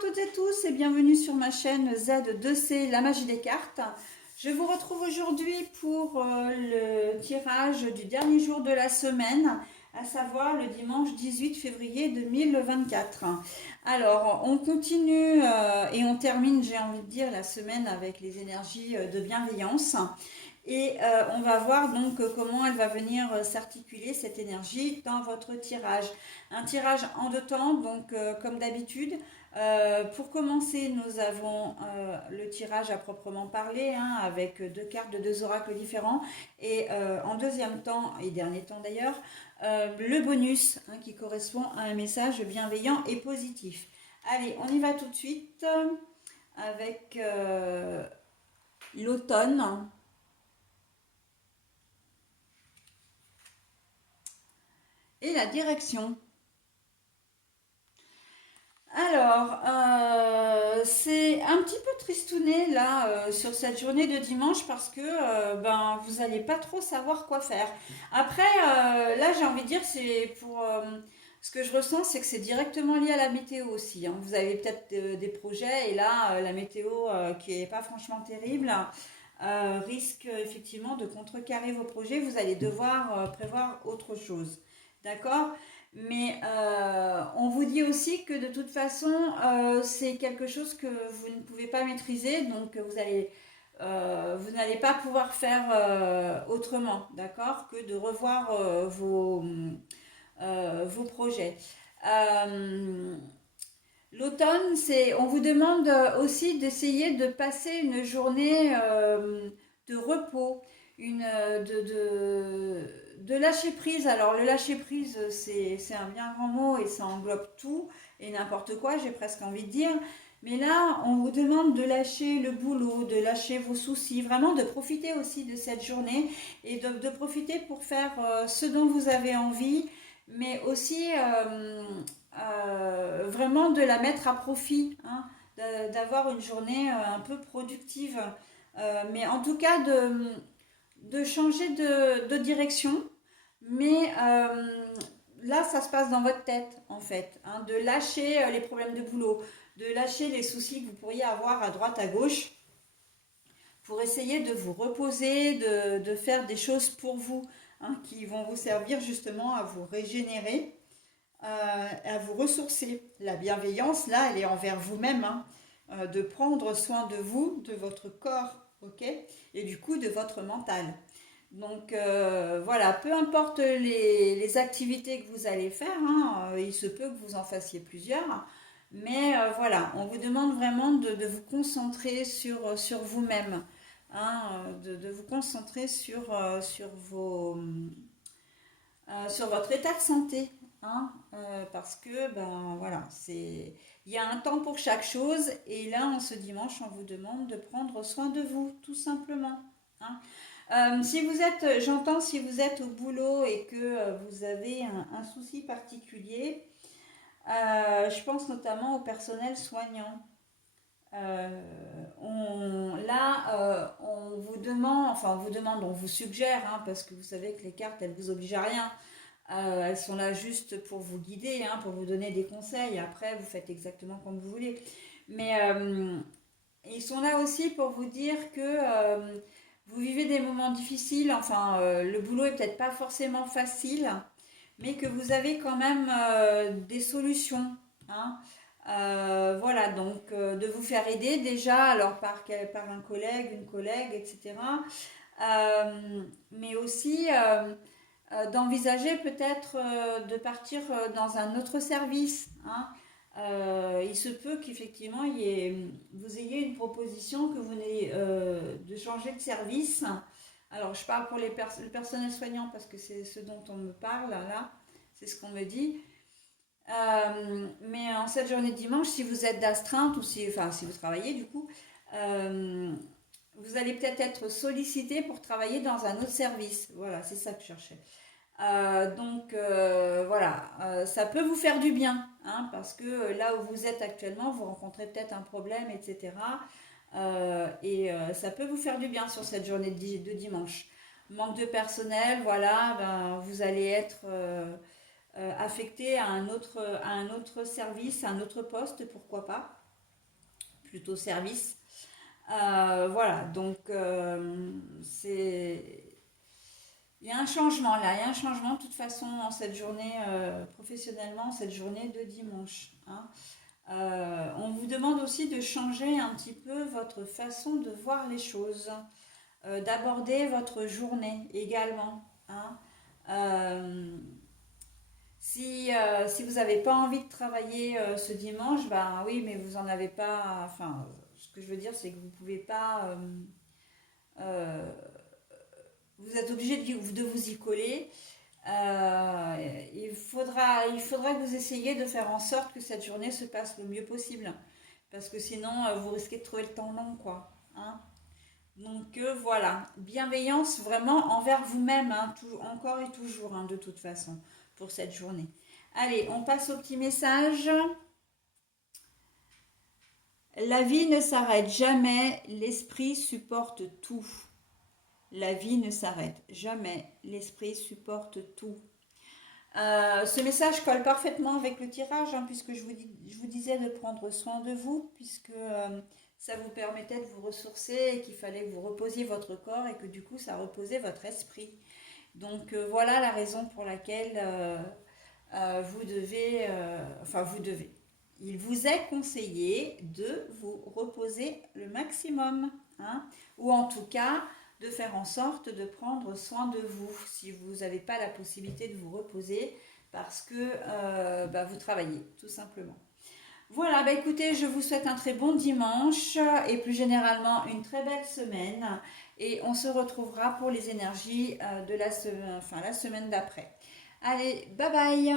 toutes et tous et bienvenue sur ma chaîne Z2C, la magie des cartes. Je vous retrouve aujourd'hui pour le tirage du dernier jour de la semaine, à savoir le dimanche 18 février 2024. Alors, on continue et on termine, j'ai envie de dire, la semaine avec les énergies de bienveillance. Et on va voir donc comment elle va venir s'articuler cette énergie dans votre tirage. Un tirage en deux temps, donc comme d'habitude. Pour commencer, nous avons le tirage à proprement parler, hein, avec deux cartes de deux oracles différents. Et en deuxième temps, et dernier temps d'ailleurs, le bonus, hein, qui correspond à un message bienveillant et positif. Allez, on y va tout de suite avec l'automne. Et la direction. Alors, c'est un petit peu tristouné là sur cette journée de dimanche parce que vous n'allez pas trop savoir quoi faire. Après, là j'ai envie de dire, c'est pour ce que je ressens, c'est que c'est directement lié à la météo aussi, hein. Vous avez peut-être des projets et là la météo qui n'est pas franchement terrible risque effectivement de contrecarrer vos projets. Vous allez devoir prévoir autre chose. D'accord? Mais on vous dit aussi que de toute façon, c'est quelque chose que vous ne pouvez pas maîtriser, donc vous n'allez pas pouvoir faire autrement, d'accord, que de revoir vos projets. Euh, L'automne, on vous demande aussi d'essayer de passer une journée de repos, de lâcher prise. Alors le lâcher prise, c'est un bien grand mot et ça englobe tout et n'importe quoi, j'ai presque envie de dire. Mais là, on vous demande de lâcher le boulot, de lâcher vos soucis, vraiment de profiter aussi de cette journée et de profiter pour faire ce dont vous avez envie, mais aussi vraiment de la mettre à profit, hein, d'avoir une journée un peu productive. Mais en tout cas, de changer de direction. Mais là, ça se passe dans votre tête, en fait, hein, de lâcher les problèmes de boulot, de lâcher les soucis que vous pourriez avoir à droite, à gauche, pour essayer de vous reposer, de faire des choses pour vous, hein, qui vont vous servir justement à vous régénérer, à vous ressourcer. La bienveillance, là, elle est envers vous-même, hein, de prendre soin de vous, de votre corps, ok, et du coup de votre mental. Donc voilà, peu importe les activités que vous allez faire, hein, il se peut que vous en fassiez plusieurs, mais voilà, on vous demande vraiment de vous concentrer sur vous-même, hein, de vous concentrer sur votre état de santé, hein, parce que ben voilà, il y a un temps pour chaque chose et là en ce dimanche on vous demande de prendre soin de vous tout simplement, hein. Si vous êtes, j'entends si vous êtes au boulot et que vous avez un souci particulier, je pense notamment au personnel soignant. On vous demande, enfin on vous suggère, hein, parce que vous savez que les cartes, elles vous obligent à rien. Elles sont là juste pour vous guider, hein, pour vous donner des conseils. Après, vous faites exactement comme vous voulez. Mais ils sont là aussi pour vous dire que vous vivez des moments difficiles. Enfin, le boulot est peut-être pas forcément facile, mais que vous avez quand même des solutions, hein. Voilà, donc de vous faire aider déjà, alors par un collègue, une collègue, etc. Mais aussi d'envisager peut-être de partir dans un autre service, hein. Il se peut qu'effectivement vous ayez une proposition que vous venez de changer de service. Alors je parle pour le personnel soignant parce que c'est ce dont on me parle là, c'est ce qu'on me dit. Mais en cette journée de dimanche, si vous êtes d'astreinte ou si vous travaillez du coup, euh, vous allez peut-être être sollicité pour travailler dans un autre service. Voilà, c'est ça que je cherchais. Voilà, ça peut vous faire du bien, hein, parce que là où vous êtes actuellement, vous rencontrez peut-être un problème, etc. Ça peut vous faire du bien sur cette journée de dimanche. Manque de personnel, voilà, vous allez être affecté à un autre service, à un autre poste, pourquoi pas. plutôt service. Voilà, donc il y a un changement là, il y a un changement de toute façon en cette journée, professionnellement, cette journée de dimanche, hein. On vous demande aussi de changer un petit peu votre façon de voir les choses, d'aborder votre journée également, hein. Euh, si vous n'avez pas envie de travailler ce dimanche, ben oui, mais vous en avez pas. Enfin, ce que je veux dire, c'est que vous pouvez pas. Euh, vous êtes obligé de vous y coller. Il faudra que vous essayiez de faire en sorte que cette journée se passe le mieux possible. Parce que sinon, vous risquez de trouver le temps long, quoi, hein. Donc voilà, bienveillance vraiment envers vous-même, hein, encore et toujours, hein, de toute façon, pour cette journée. Allez, on passe au petit message. La vie ne s'arrête jamais, l'esprit supporte tout. La vie ne s'arrête jamais, l'esprit supporte tout. Ce message colle parfaitement avec le tirage, hein, puisque je vous disais de prendre soin de vous, puisque ça vous permettait de vous ressourcer et qu'il fallait que vous reposiez votre corps et que du coup ça reposait votre esprit. Donc voilà la raison pour laquelle vous devez, il vous est conseillé de vous reposer le maximum, hein, ou en tout cas de faire en sorte de prendre soin de vous si vous n'avez pas la possibilité de vous reposer parce que vous travaillez tout simplement. Voilà, bah écoutez, je vous souhaite un très bon dimanche et plus généralement une très belle semaine et on se retrouvera pour les énergies de la semaine d'après. Allez, bye bye!